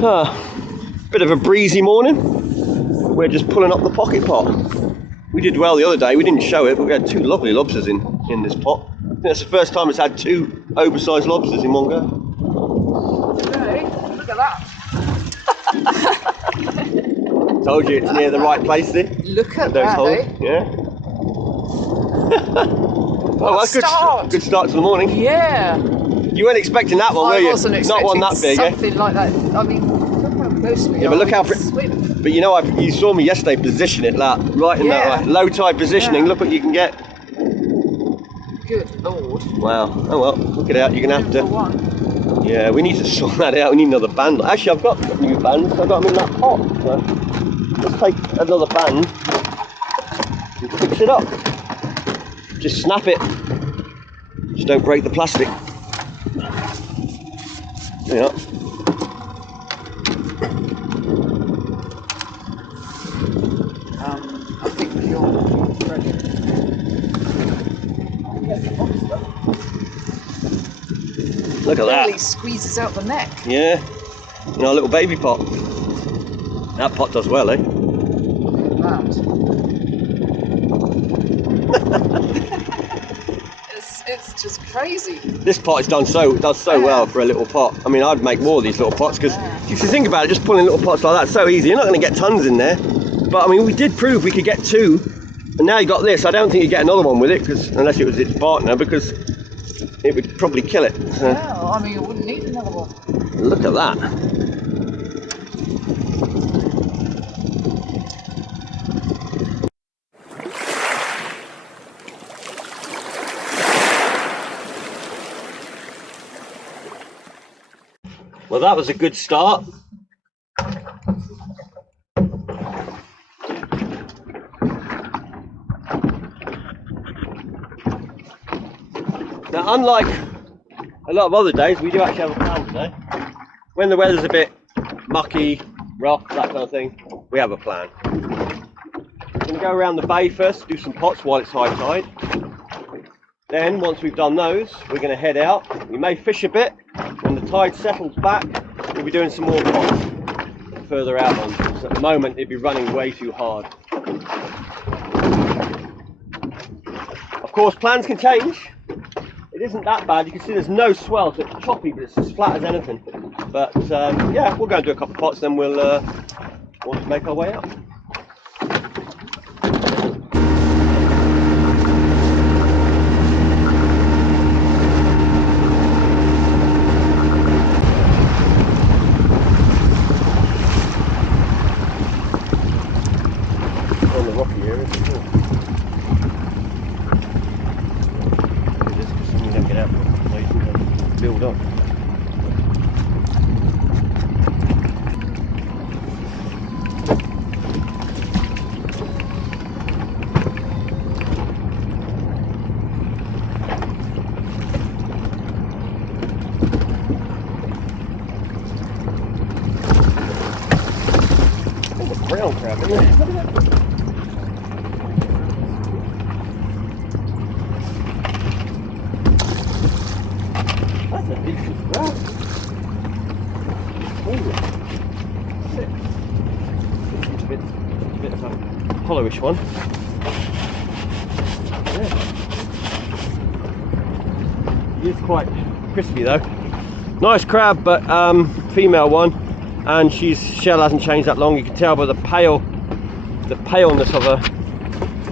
Bit of a breezy morning. We're just pulling up the pocket pot. We did well the other day. We didn't show it, but we had two lovely lobsters in this pot. I think that's the first time it's had two oversized lobsters in one go. Hey, look at that. Told you it's near the right place, then. Look at those that, holes. eh? Yeah. Oh, that's good start to the morning. Yeah. You weren't expecting that one, were you? I wasn't expecting not one that big, something like that. I mean, look how close we are. But look how swim. But you know, you saw me yesterday position it right in that low tide positioning. Look what you can get. Good lord. Wow. Oh well, look it out. You're gonna have to. One. Yeah, we need to sort that out. We need another band. Actually, I've got new bands. I've got them in that pot. So let's take another band and fix it up. Just snap it. Just don't break the plastic. Yeah. I think you're ready. Look at that. Really squeezes out the neck. Yeah. In our little baby pot. That pot does well, eh? Look at that. It's just crazy. This pot does so well for a little pot. I mean, I'd make more of these little pots because if you think about it, just pulling little pots like that, so easy. You're not going to get tons in there. But I mean, we did prove we could get two, and now you got this. I don't think you get another one with it, unless it was its partner, because it would probably kill it. So. Yeah, I mean, it wouldn't need another one. Look at that. Well, that was a good start. Now, unlike a lot of other days, we do actually have a plan today. When the weather's a bit mucky, rough, that kind of thing, we have a plan. We're going to go around the bay first, do some pots while it's high tide. Then, once we've done those, we're going to head out. We may fish a bit. When the tide settles back, we'll be doing some more pots further out on. So at the moment, it'd be running way too hard. Of course, plans can change. It isn't that bad. You can see there's no swell, so it's choppy, but it's as flat as anything. But yeah, we'll go and do a couple of pots, then we'll make our way out. On the rocky area, it's cool. It is because you don't get out for a couple of days and then build up. There's a brown crab in there. Look at that. That's a decent crab. Ooh. Sick. It's a bit of a hollowish one. Yeah. He is quite crispy though. Nice crab, but female one, and she's shell hasn't changed that long. You can tell by the paleness of her.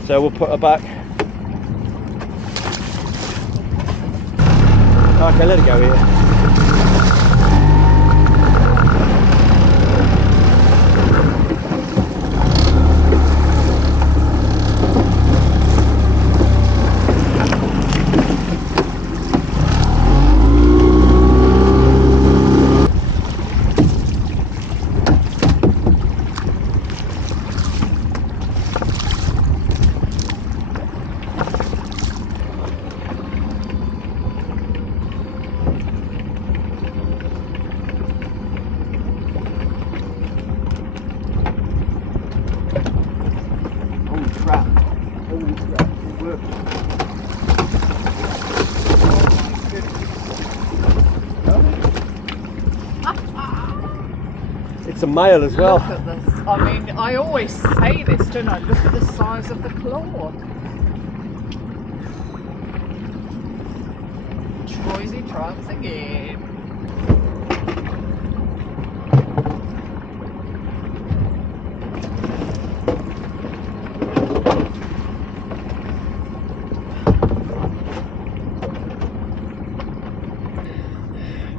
So we'll put her back. Okay, let it go here. It's a male as well. Look at this. I mean, I always say this, don't I? Look at the size of the claw. Troysy tribes again.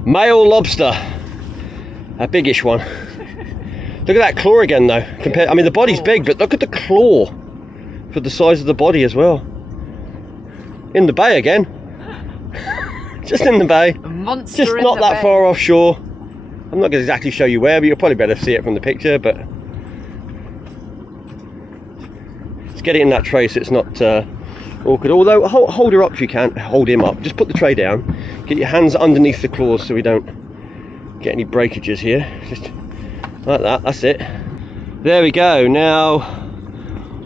Male lobster, a biggish one. Look at that claw again though. I mean the body's big, but look at the claw for the size of the body as well. In the bay again. Just in the bay. A monster. Just not that far offshore. I'm not going to exactly show you where, but you'll probably better see it from the picture. But let's get it in that tray so it's not awkward. Although hold her up if you can. Hold him up. Just put the tray down. Get your hands underneath the claws so we don't get any breakages here. Just like that. That's it. There we go. Now,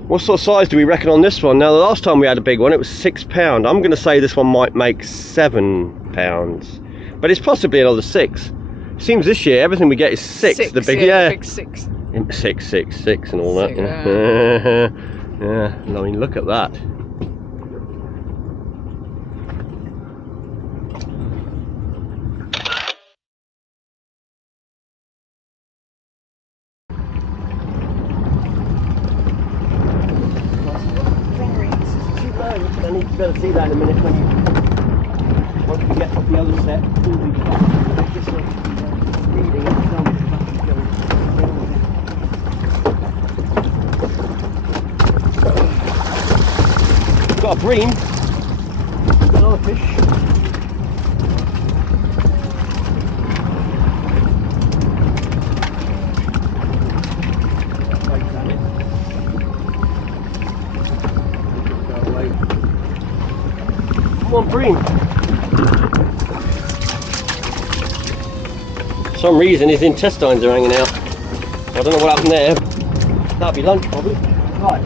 what sort of size do we reckon on this one? Now, the last time we had a big one, it was £6. I'm going to say this one might make £7, but it's possibly another 6. Seems this year everything we get is 6. The big, yeah, big 6. 6 and all that. Six, Yeah. I mean, look at that. I need to better see that in a minute when once we get off the other set. Just reading it. Got a bream, another fish. Come on, bream. For some reason his intestines are hanging out. I don't know what happened there. That'll be lunch probably. Right.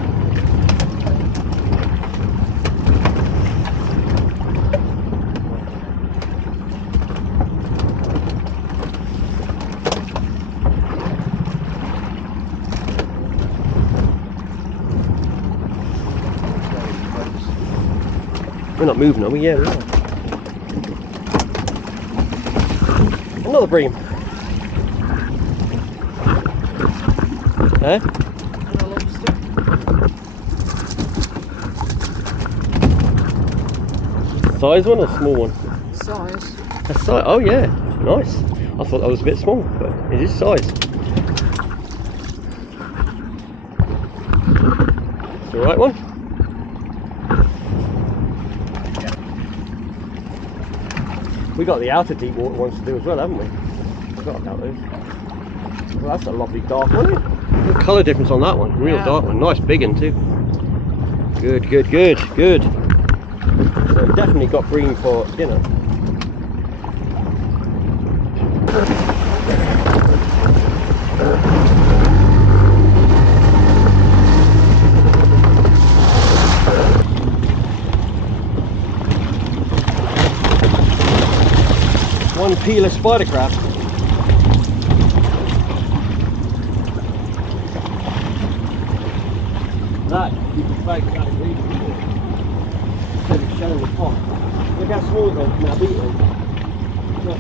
We're not moving, are we? Yeah, we are. Another bream. Eh? And a lobster. Size one or small one? Size. A size. Oh yeah, nice. I thought that was a bit small, but it is size. It's the right one. We got the outer deep water ones to do as well, haven't we? Forgot about those. Well, that's a lovely dark one. Good colour difference on that one. Real dark one. Nice big one too. Good. So definitely got bream for dinner. One peeler spider crab. That, you can fake that in really good. Instead of showing the pot. Look how small it was now, beat it.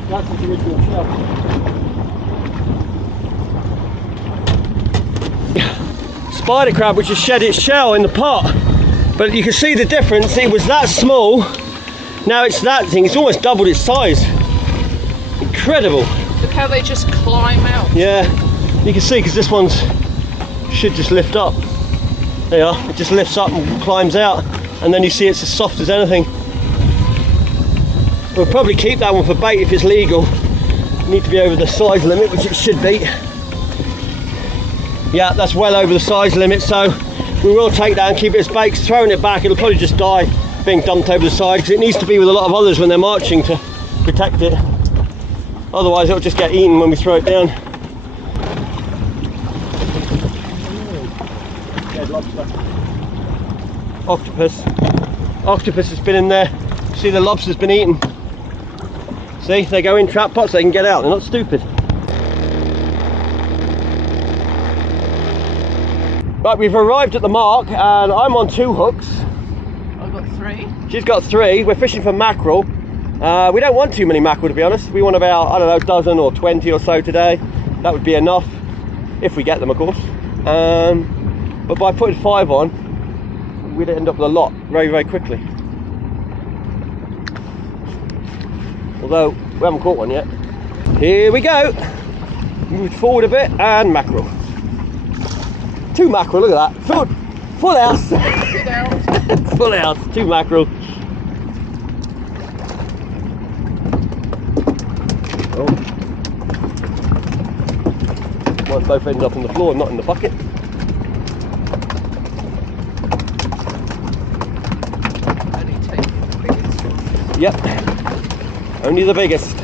That's his original shell. Spider crab which has shed its shell in the pot. But you can see the difference. It was that small. Now it's that thing. It's almost doubled its size. Incredible. Look how they just climb out. Yeah, you can see because this one's should just lift up. There you are. It just lifts up and climbs out, and then you see it's as soft as anything. We'll probably keep that one for bait if it's legal. Need to be over the size limit, which it should be. Yeah, that's well over the size limit, so we will take that and keep it as bait. 'Cause throwing it back, it'll probably just die being dumped over the side, because it needs to be with a lot of others when they're marching to protect it. Otherwise it'll just get eaten when we throw it down. Dead lobster. Octopus. Octopus has been in there. See, the lobster's been eaten. See, they go in trap pots, they can get out. They're not stupid. Right, we've arrived at the mark and I'm on 2 hooks. I've got 3. She's got 3. We're fishing for mackerel. We don't want too many mackerel, to be honest. We want about, I don't know, a dozen or 20 or so today. That would be enough, if we get them, of course. But by putting 5 on, we'd end up with a lot very, very quickly. Although, we haven't caught one yet. Here we go. Move forward a bit, and mackerel. 2 mackerel, look at that. Full house. Full house, 2 mackerel. Oh. Might both end up on the floor, not in the bucket. Only taking the biggest one. Yep, only the biggest.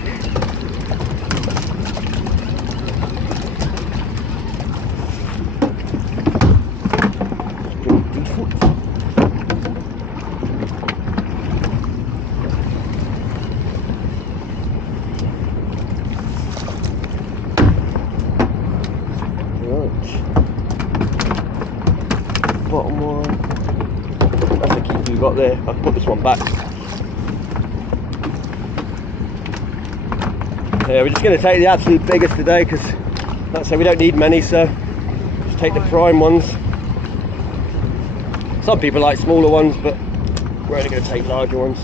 Bottom one. That's the keeper we've got there. I'll put this one back. Yeah, we're just going to take the absolute biggest today because, like I say, we don't need many, so just take the prime ones. Some people like smaller ones, but we're only going to take larger ones.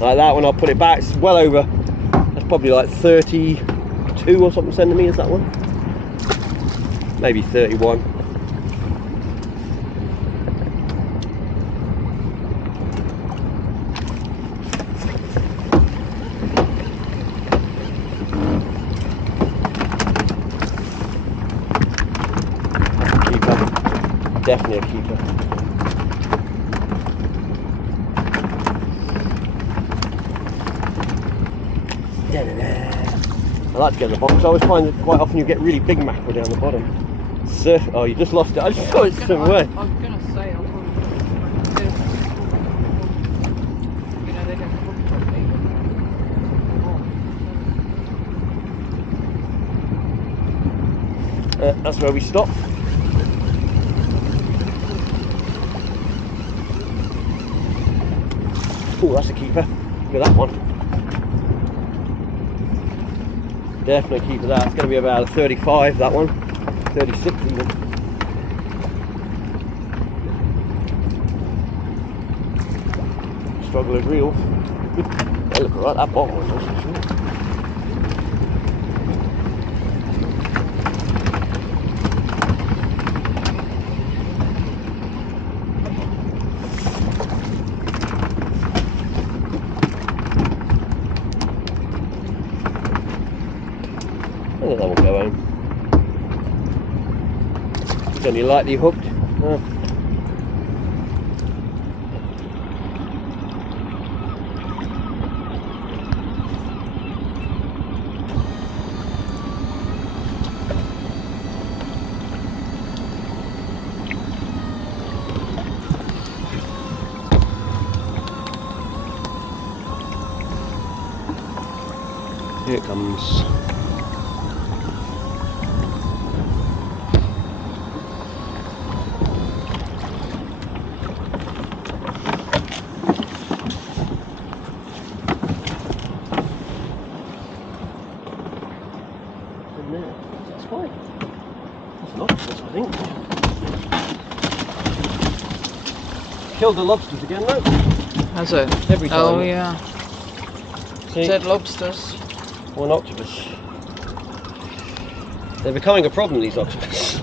Like that one, I'll put it back. It's well over, that's probably like 32 or something centimetres, that one. Maybe 31. Definitely a keeper. I like to get in the box. I always find that quite often you get really big mackerel down the bottom. Oh, you just lost it. I just saw it swim away. I was going to say, I'll probably put it you know, they don't hook properly. That's where we stop. Oh, that's a keeper. Look at that one. Definitely keeper that. It's going to be about a 35, that one. 36 even. Struggling reel. They look alright, that bottom one does for sure. I think that will go home. It's only lightly hooked. Oh. Here it comes. That's fine. That's an octopus, I think. Killed the lobsters again, though. Has it? Every time. Oh, yeah. See? Dead lobsters. One octopus. They're becoming a problem, these octopus.